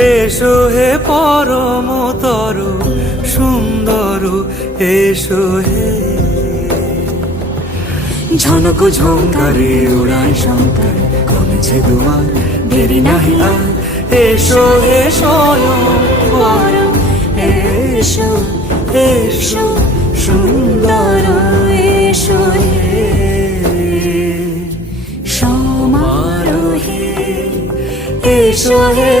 এসো হে পরমতর সুন্দর, এসো হে। ঝনক ঝঙ্কারে উড়ায় শঙ্কর, কমেছে দুয়ার, দেরি নাহি আর। এসো হে স্বয়ং বর, এসো এসো সুন্দর, এসো হে সমারোহে। এসো হে